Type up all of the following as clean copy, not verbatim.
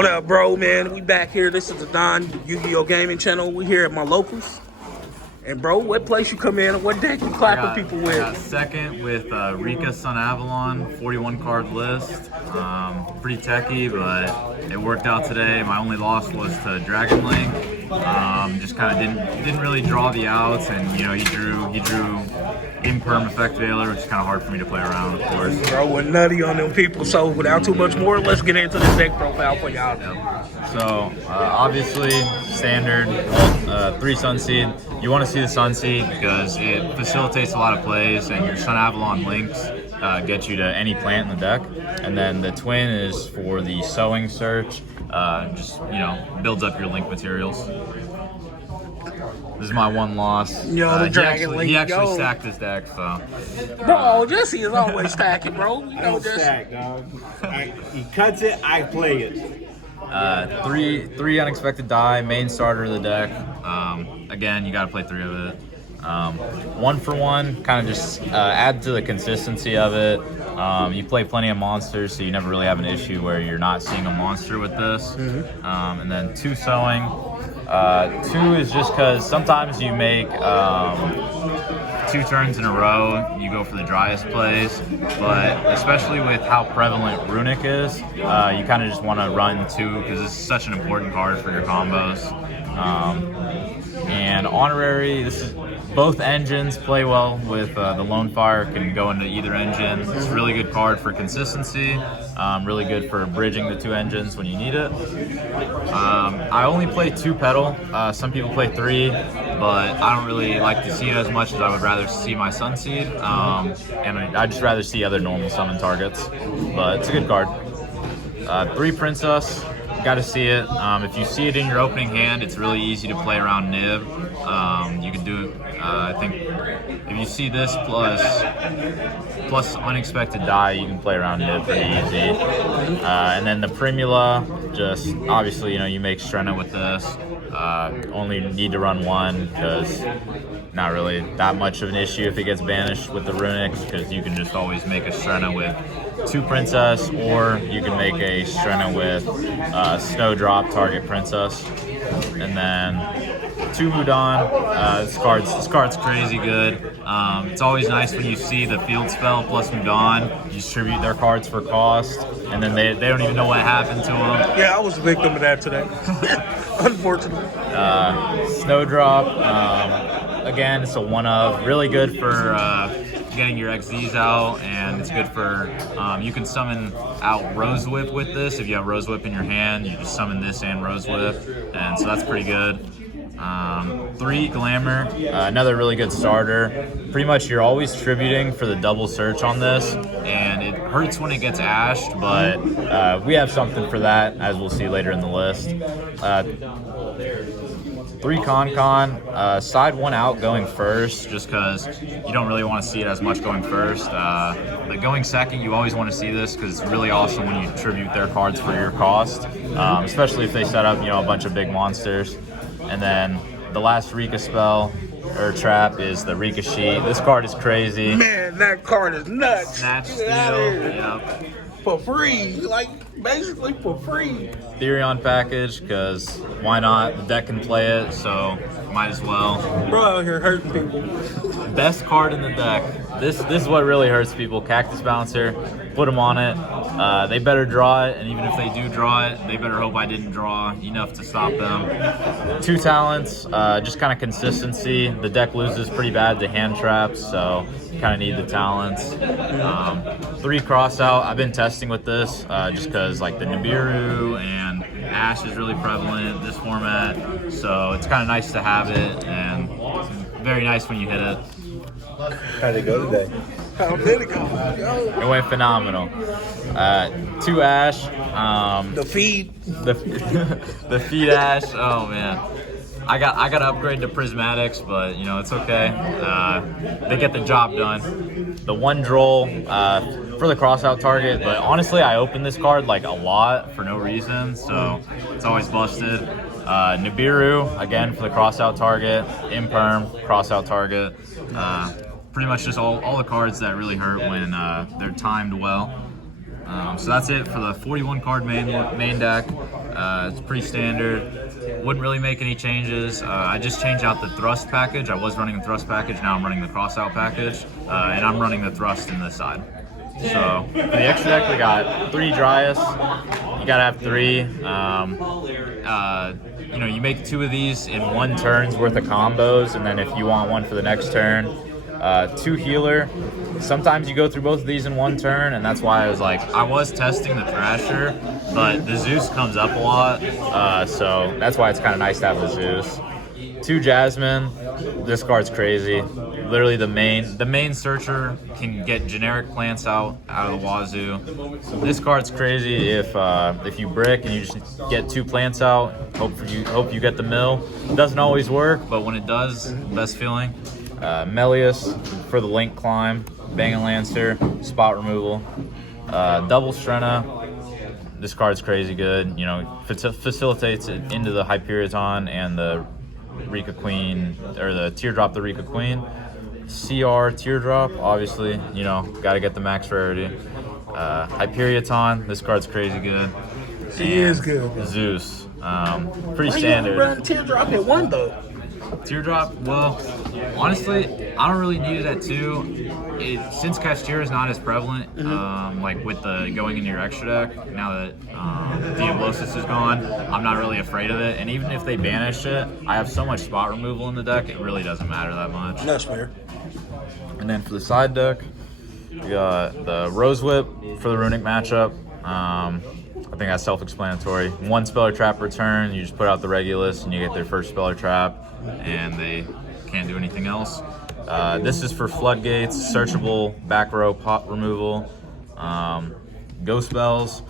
What up, bro, man? We back here. This is the Don Yugioh gaming channel. We here at my locals. And bro, what place you come in and what deck you clapping people with? I got second with Rikka Sunavalon, 41 card list. Pretty techy, but it worked out today. My only loss was to Dragon Link. Just kind of didn't really draw the outs, and you know he drew imperm effect veiler, which is kind of hard for me to play around, of course. Bro, we're nutty on them people. So without too much more, let's get into this deck profile for y'all. Yep. So obviously standard 3 Sunseed. You want to see the Sunseed because it facilitates a lot of plays, and your Sunavalon links get you to any plant in the deck. And then the twin is for the sowing search. Just builds up your link materials. This is my one loss. Yo, the Dragon Link. He actually stacked his deck, so. Bro, Jesse is always stacking, bro. You know, Jesse. Stack, dog. He cuts it, I play it. Three unexpected die, main starter of the deck. Again, you got to play 3 of it. 1 for 1, kind of just add to the consistency of it. You play plenty of monsters, so you never really have an issue where you're not seeing a monster with this. And then 2 sowing. 2 is just because sometimes you make 2 turns in a row, you go for the driest plays, but especially with how prevalent Runic is, you kind of just want to run 2 because it's such an important card for your combos. And honorary, this is both engines play well with the Lone Fire, can go into either engine. It's a really good card for consistency, really good for bridging the 2 engines when you need it. I only play 2 petal. Some people play 3, but I don't really like to see it as much as I would rather see my Sunseed. And I'd just rather see other normal summon targets, but it's a good card. 3 Princess. Got to see it. If you see it in your opening hand, it's really easy to play around Nib. You can do it, I think, if you see this plus unexpected die, you can play around Nib pretty easy. And then the Primula, just obviously, you make Strenna with this. Only need to run 1 because not really that much of an issue if it gets banished with the Runics, because you can just always make a Strenna with 2 Princess, or you can make a Strenna with Snowdrop target Princess. And then 2 Mudan. This card's crazy good. It's always nice when you see the field spell plus Mudan. You distribute their cards for cost, and then they don't even know what happened to them. Yeah, I was a victim of that today. Unfortunately. Snowdrop. Again, it's a 1-of. Really good for getting your XDs out, and it's good for you can summon out Rose Whip with this. If you have Rose Whip in your hand, you just summon this and Rose Whip, and so that's pretty good. 3 Glamour, another really good starter. Pretty much you're always tributing for the double search on this, and it hurts when it gets ashed, but we have something for that, as we'll see later in the list. 3 Con, side 1 out going first, just because you don't really want to see it as much going first. But going second, you always want to see this because it's really awesome when you tribute their cards for your cost, especially if they set up a bunch of big monsters. And then the last Rikka spell or trap is the Rikka Sheet. This card is crazy. Man, that card is nuts. Snatch steal. Yep. For free, basically for free. Therion package, because why not? The deck can play it, so might as well. Bro out here hurting people. Best card in the deck. This is what really hurts people. Cactus Bouncer. Put them on it. They better draw it, and even if they do draw it, they better hope I didn't draw enough to stop them. 2 talents, just kind of consistency. The deck loses pretty bad to hand traps, so you kind of need the talents. 3 crossout. I've been testing with this just because like the Nibiru and Ash is really prevalent in this format, so it's kind of nice to have it, and it's very nice when you hit it. How'd it go today? How did it go? It went phenomenal. 2 Ash. The feed. The feed Ash. Oh man, I got to upgrade to Prismatics, but it's okay. They get the job done. The 1 Droll for the crossout target, but honestly, I opened this card like a lot for no reason, so it's always busted. Nibiru again for the crossout target. Imperm crossout target. Pretty much just all the cards that really hurt when they're timed well. So that's it for the 41 card main deck. It's pretty standard. Wouldn't really make any changes. I just changed out the thrust package. I was running the thrust package, now I'm running the cross-out package, and I'm running the thrust in this side. So for the extra deck, we got 3 Dryas. You gotta have 3. You know, you make 2 of these in 1 turn's worth of combos, and then if you want one for the next turn, 2 healer. Sometimes you go through both of these in 1 turn, and that's why I was like, I was testing the Thrasher, but the Zeus comes up a lot, so that's why it's kind of nice to have the Zeus. 2 Jasmine. This card's crazy. Literally the main searcher can get generic plants out of the wazoo. This card's crazy if you brick and you just get 2 plants out. Hope you get the mill. It doesn't always work, but when it does, best feeling. Melius for the link climb, Bang and Lancer, spot removal, double Strenna. This card's crazy good. You know, facilitates it into the Hyperion and the Rikka Queen, or the Teardrop the Rikka Queen. CR Teardrop, obviously, you know, got to get the max rarity. Hyperion, this card's crazy good. He is good. Zeus, pretty Why standard. you run Teardrop at 1 though? Teardrop, well, honestly, I don't really need it at 2. Since Kashtira is not as prevalent, like with the going into your extra deck, now that Diablosis is gone, I'm not really afraid of it. And even if they banish it, I have so much spot removal in the deck, it really doesn't matter that much. That's fair. And then for the side deck, we got the Rose Whip for the Runic matchup. I think that's self-explanatory. 1 Speller Trap return, you just put out the Regulus and you get their first Speller Trap, and they can't do anything else. This is for Floodgates, searchable back row pop removal. Ghost Spells.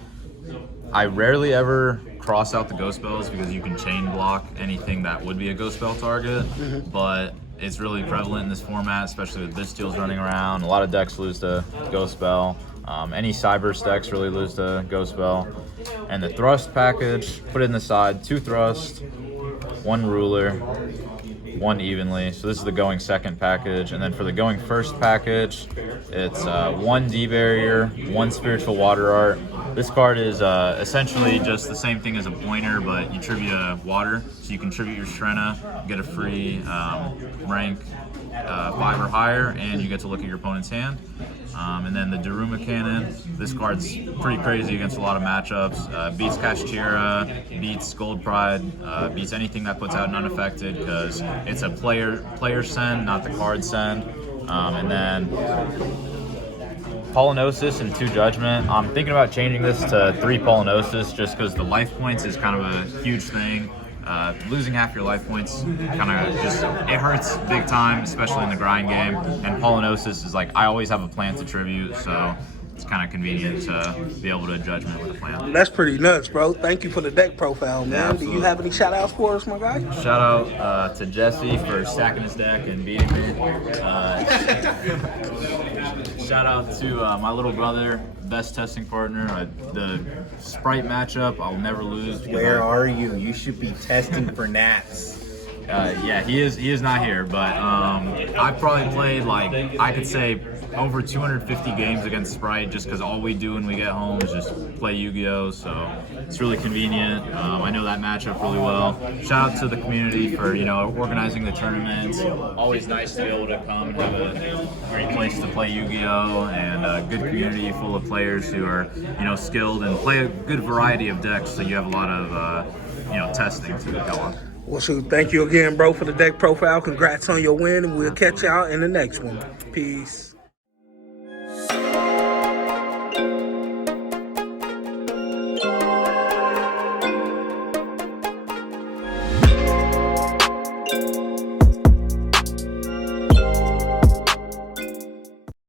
I rarely ever cross out the Ghost Spells because you can chain block anything that would be a Ghost Spell target, but it's really prevalent in this format, especially with Bystials running around. A lot of decks lose to Ghost Spell. Any Cyberse decks really lose to Ghost Spell. And the Thrust package, put it in the side, 2 Thrust, 1 Ruler, 1 Evenly. So this is the going second package. And then for the going first package, it's 1 D-Barrier, 1 Spiritual Water Art. This card is essentially just the same thing as a pointer, but you trivia water. So you can tribute your Strenna, get a free rank 5 or higher, and you get to look at your opponent's hand. And then the Daruma Cannon. This card's pretty crazy against a lot of matchups. Beats Kashtira, beats Gold Pride, beats anything that puts out an unaffected because it's a player send, not the card send. And then Polynosis and 2 Judgment. I'm thinking about changing this to 3 Polynosis just because the life points is kind of a huge thing. Losing half your life points kind of just, it hurts big time, especially in the grind game. And Polynosis is like, I always have a plant to tribute, so it's kind of convenient to be able to Judgment with a plant. That's pretty nuts, bro. Thank you for the deck profile, man. Yeah, Do you have any shout outs for us, my guy? Shout out to Jesse for stacking his deck and beating me. Shout out to my little brother, best testing partner. The Sprite matchup, I'll never lose. Where are you? You should be testing for gnats. Yeah, he is not here, but I probably played, like, I could say over 250 games against Sprite just because all we do when we get home is just play Yu-Gi-Oh! So it's really convenient. I know that matchup really well. Shout out to the community for, you know, organizing the tournaments. Always nice to be able to come and have a great place to play Yu-Gi-Oh! And a good community full of players who are, you know, skilled and play a good variety of decks, so you have a lot of, you know, testing to go on. Well, shoot, thank you again, bro, for the deck profile. Congrats on your win, and we'll catch y'all in the next one. Peace.